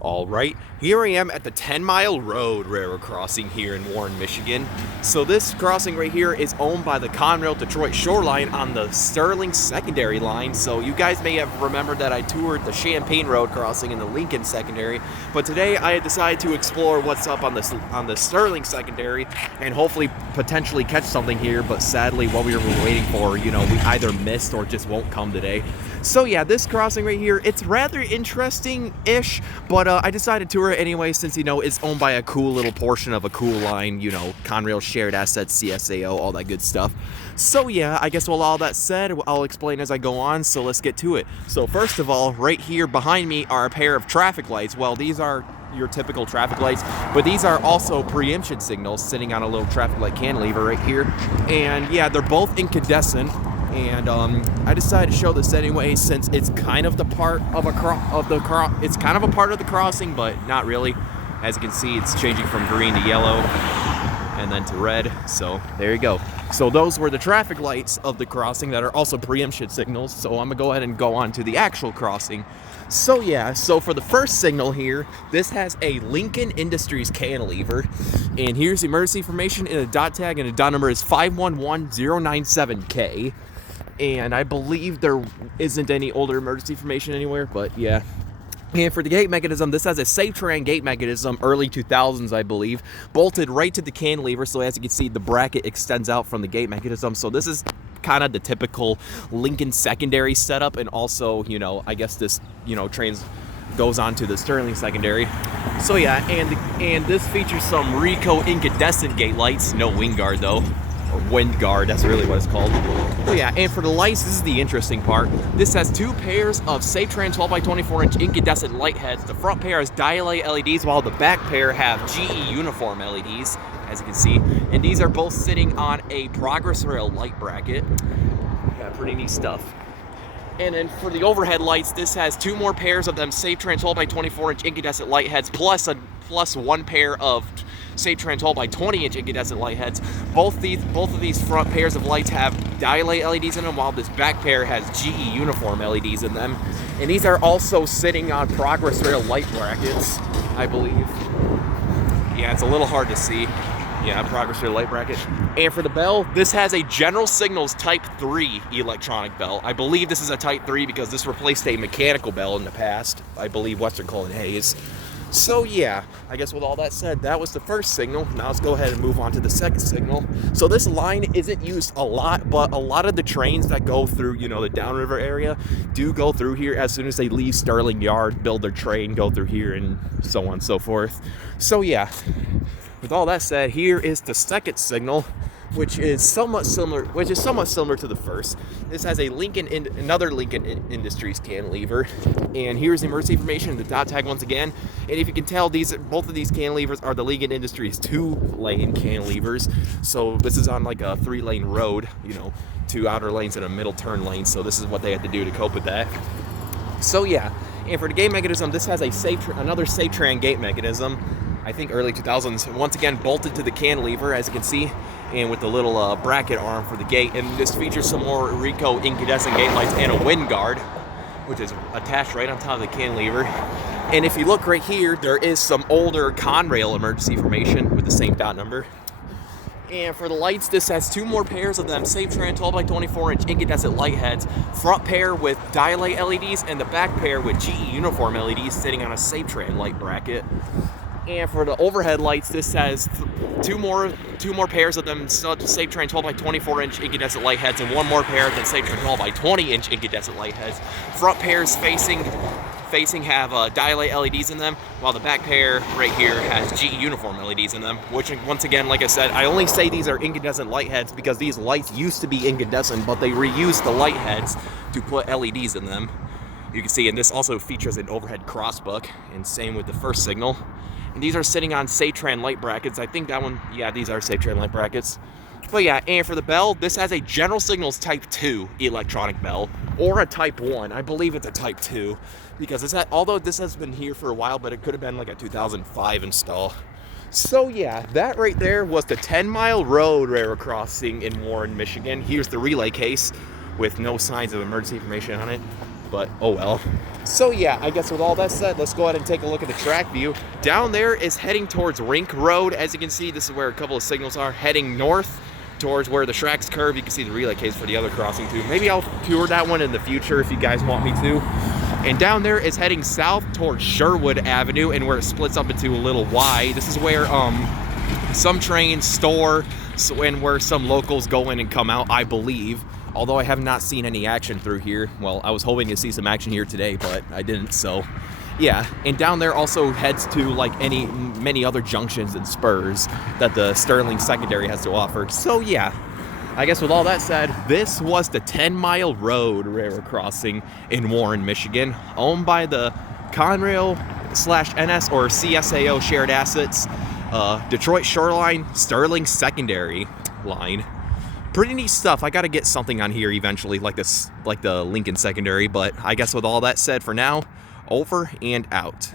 All right, here I am at the 10-mile road railroad crossing here in Warren, Michigan. So this crossing right here is owned by the Conrail Detroit Shoreline on the Sterling Secondary line. So you guys may have remembered that I toured the Champaign Road crossing in the Lincoln Secondary, but today I decided to explore what's up on the Sterling Secondary and hopefully potentially catch something here. But sadly, what we were waiting for, we either missed or just won't come today. So yeah, this crossing right here, it's rather interesting-ish, but I decided to tour it anyway since, it's owned by a cool little portion of a cool line, Conrail shared assets, CSAO, all that good stuff. So yeah, I guess with all that said, I'll explain as I go on, so let's get to it. So first of all, right here behind me are a pair of traffic lights. Well, these are your typical traffic lights, but these are also preemption signals sitting on a little traffic light cantilever right here. And yeah, they're both incandescent. And I decided to show this anyway since it's kind of the part of it's kind of a part of the crossing, but not really. As you can see, it's changing from green to yellow and then to red. So there you go. So those were the traffic lights of the crossing that are also preemption signals. So I'm gonna go ahead and go on to the actual crossing. So yeah, so for the first signal here, this has a Lincoln Industries cantilever. And here's the emergency information in a dot tag, and the dot number is 511097K. And I believe there isn't any older emergency information anywhere, but yeah. And for the gate mechanism, this has a SafeTran gate mechanism, early 2000s, I believe, bolted right to the cantilever. So as you can see, the bracket extends out from the gate mechanism. So this is kind of the typical Lincoln Secondary setup. And also, I guess this, trains goes on to the Sterling Secondary. So yeah, and this features some Ricoh incandescent gate lights, no wing guard though. Or wind guard, that's really what it's called. Oh yeah, and for the lights, this is the interesting part. This has two pairs of SafeTran 12x24-inch incandescent light heads. The front pair has dial-A LEDs, while the back pair have GE uniform LEDs, as you can see. And these are both sitting on a Progress Rail light bracket. Yeah, pretty neat stuff. And then for the overhead lights, this has two more pairs of them SafeTran 12x24-inch incandescent light heads, plus one pair of SafeTran 12x20-inch incandescent light heads. Both of these front pairs of lights have dial-A LEDs in them, while this back pair has GE uniform LEDs in them. And these are also sitting on Progress Rail light brackets, I believe. Yeah, it's a little hard to see. Yeah, Progress Rail light bracket. And for the bell, this has a General Signals Type 3 electronic bell. I believe this is a Type 3 because this replaced a mechanical bell in the past. I believe Western Coal and Hayes. So yeah, I guess with all that said, that was the first signal. Now let's go ahead and move on to the second signal. So this line isn't used a lot, but a lot of the trains that go through, the downriver area do go through here as soon as they leave Sterling Yard, build their train, go through here, and so on and so forth. So yeah, with all that said, here is the second signal, which is somewhat similar to the first. This has a another Lincoln Industries cantilever, and here's the emergency information, the dot tag once again. And if you can tell, both of these cantilevers are the Lincoln Industries 2-lane cantilevers. So this is on like a 3-lane road, 2 outer lanes and a middle turn lane. So this is what they had to do to cope with that. So yeah, and for the gate mechanism, this has another SafeTran gate mechanism. I think early 2000s, once again bolted to the cantilever, as you can see, and with the little bracket arm for the gate. And this features some more Ricoh incandescent gate lights and a wind guard, which is attached right on top of the cantilever. And if you look right here, there is some older Conrail emergency information with the same dot number. And for the lights, this has two more pairs of them SafeTran 12x24-inch incandescent light heads, front pair with dial-A LEDs and the back pair with GE uniform LEDs sitting on a SafeTran light bracket. And for the overhead lights, this has two more pairs of them SafeTran 12x24-inch incandescent light heads, and one more pair of them SafeTran 12x20-inch incandescent light heads. Front pairs facing have dial-A LEDs in them, while the back pair right here has GE uniform LEDs in them, which once again, like I said, I only say these are incandescent light heads because these lights used to be incandescent, but they reused the light heads to put LEDs in them. You can see, and this also features an overhead crossbuck, and same with the first signal. And these are sitting on SafeTran light brackets. I think that one, yeah, these are SafeTran light brackets. But yeah, and for the bell, this has a General Signals Type 2 electronic bell, or a Type 1. I believe it's a Type 2, because although this has been here for a while, but it could have been like a 2005 install. So yeah, that right there was the 10-mile road railroad crossing in Warren, Michigan. Here's the relay case with no signs of emergency information on it. but oh well. So yeah, I guess with all that said, let's go ahead and take a look at the track view. Down there is heading towards Rink Road. As you can see, this is where a couple of signals are. Heading north towards where the tracks curve. You can see the relay case for the other crossing too. Maybe I'll tour that one in the future if you guys want me to. And down there is heading south towards Sherwood Avenue, and where it splits up into a little Y. This is where some trains store, and where some locals go in and come out, I believe. Although I have not seen any action through here. Well, I was hoping to see some action here today, but I didn't, so yeah. And down there also heads to like many other junctions and spurs that the Sterling Secondary has to offer. So yeah, I guess with all that said, this was the 10-mile road railroad crossing in Warren, Michigan, owned by the Conrail /NS or CSAO Shared Assets, Detroit Shoreline Sterling Secondary line. Pretty neat stuff. I gotta get something on here eventually, like the Lincoln Secondary, but I guess with all that said for now, over and out.